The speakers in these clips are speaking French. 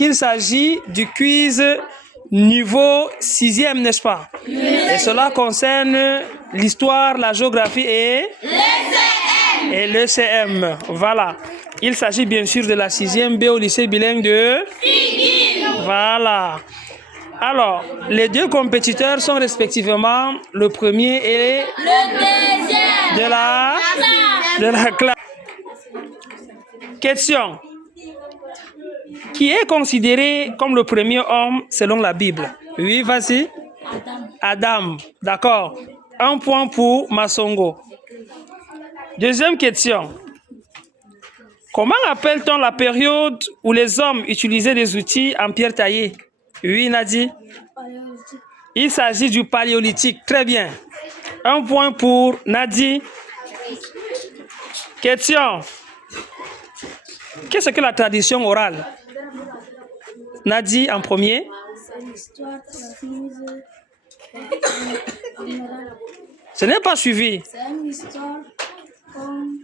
qu'il s'agit du quiz niveau 6e, n'est-ce pas? Et cela concerne l'histoire, la géographie et le CM. Voilà. Il s'agit bien sûr de la 6e B au lycée bilingue de Voilà. Alors, les deux compétiteurs sont respectivement le premier et Le deuxième de la classe. Question. Qui est considéré comme le premier homme selon la Bible? Oui, vas-y. Adam. D'accord. 1 point pour Masongo. Deuxième question. Comment appelle-t-on la période où les hommes utilisaient des outils en pierre taillée? Oui, Nadi. Il s'agit du paléolithique. Très bien. 1 point pour Nadi. Question. Qu'est-ce que la tradition orale? Nadi en premier. C'est une histoire transmise. Ce n'est pas suivi. C'est une histoire qu'on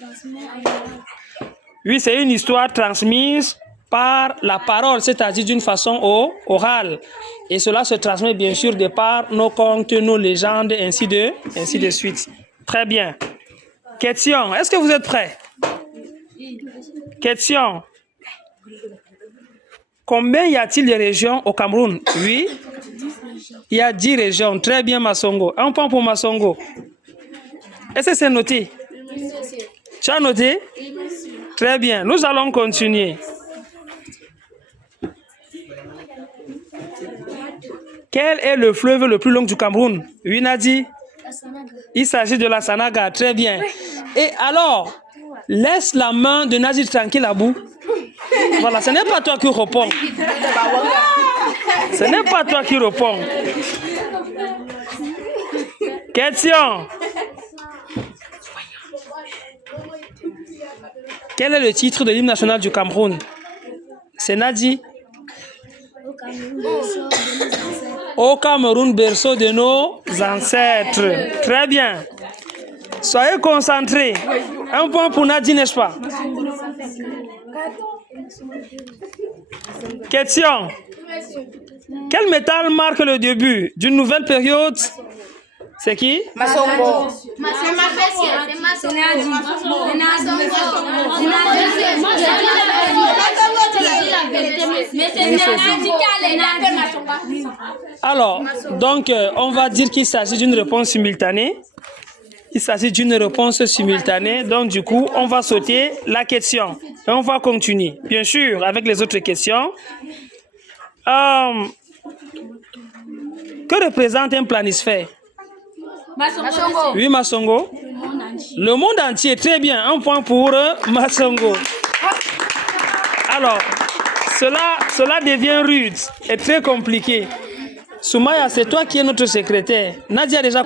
transmet en oral. Oui, c'est une histoire transmise par la parole, c'est-à-dire d'une façon orale. Et cela se transmet bien sûr de par nos contes, nos légendes, ainsi de suite. Très bien. Question. Est-ce que vous êtes prêts? Question. Combien y a-t-il de régions au Cameroun? Oui. Il y a 10 régions. Très bien, Masongo. 1 point pour Masongo. Est-ce que c'est noté? Tu as noté? Très bien. Nous allons continuer. Quel est le fleuve le plus long du Cameroun? Oui, Nadi? Il s'agit de la Sanaga. Très bien. Et alors, laisse la main de Nadi tranquille à bout. Voilà, ce n'est pas toi qui réponds. Ce n'est pas toi qui réponds. Question. Quel est le titre de l'hymne national du Cameroun? C'est Nadi. Au Cameroun, berceau de nos ancêtres. Très bien. Soyez concentrés. 1 point pour Nadi, n'est-ce pas? Question. Quel métal marque le début d'une nouvelle période? C'est qui? Masongo. Alors, donc, on va dire qu'il s'agit d'une réponse simultanée. Il s'agit d'une réponse simultanée. Donc, du coup, on va sauter la question. Et on va continuer, bien sûr, avec les autres questions. Que représente un planisphère? Masongo. Oui, Masongo. Le monde entier. Très bien. 1 point pour Masongo. Alors, cela devient rude et très compliqué. Soumaya, c'est toi qui es notre secrétaire. Nadia a déjà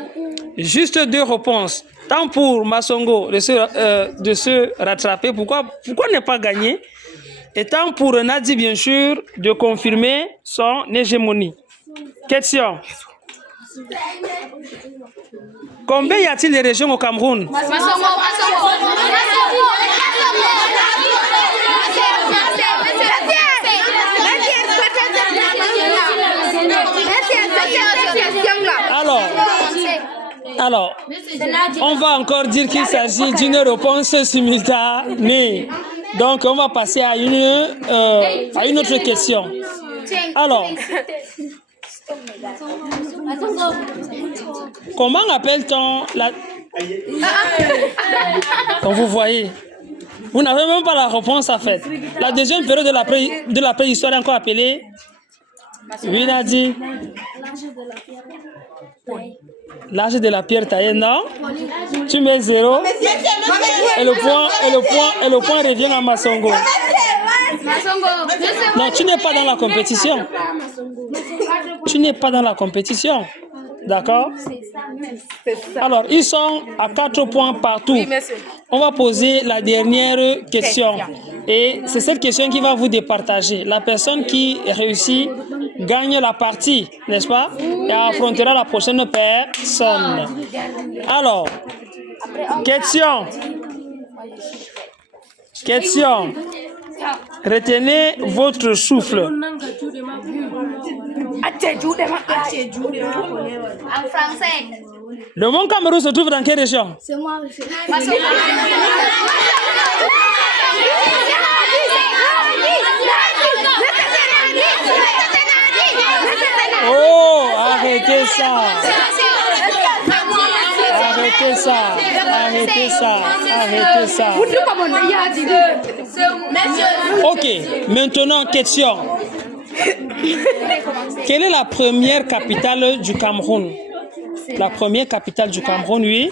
juste 2 réponses. Tant pour Masongo de se rattraper. Pourquoi ne pas gagner? Et tant pour Nadia, bien sûr, de confirmer son hégémonie. Question. Combien y a-t-il de régions au Cameroun? Alors, on va encore dire qu'il s'agit d'une réponse simultanée. Donc, on va passer à une autre question. Alors, comment appelle-t-on la... Comme vous voyez, vous n'avez même pas la réponse en fait. La deuxième période de la préhistoire est encore appelée... Oui, il a dit... L'âge de la pierre taillée, non? Tu mets 0 et le point revient à Masongo. Non, tu n'es pas dans la compétition. Tu n'es pas dans la compétition. D'accord? Alors, ils sont à 4 points partout. On va poser la dernière question. Et c'est cette question qui va vous départager. La personne qui réussit gagne la partie, n'est-ce pas? Et affrontera la prochaine personne. Alors, question. Retenez votre souffle. En français. Le Mont Cameroun se trouve dans quelle région? C'est moi, monsieur. Oh, arrêtez ça. Arrêtez ça. Arrêtez ça. Arrêtez ça. Ok, maintenant, question. Quelle est la première capitale du Cameroun? La première capitale du Cameroun, oui.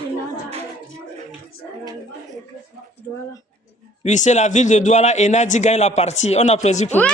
Oui, c'est la ville de Douala et Nadi gagne la partie. On applaudit pour vous.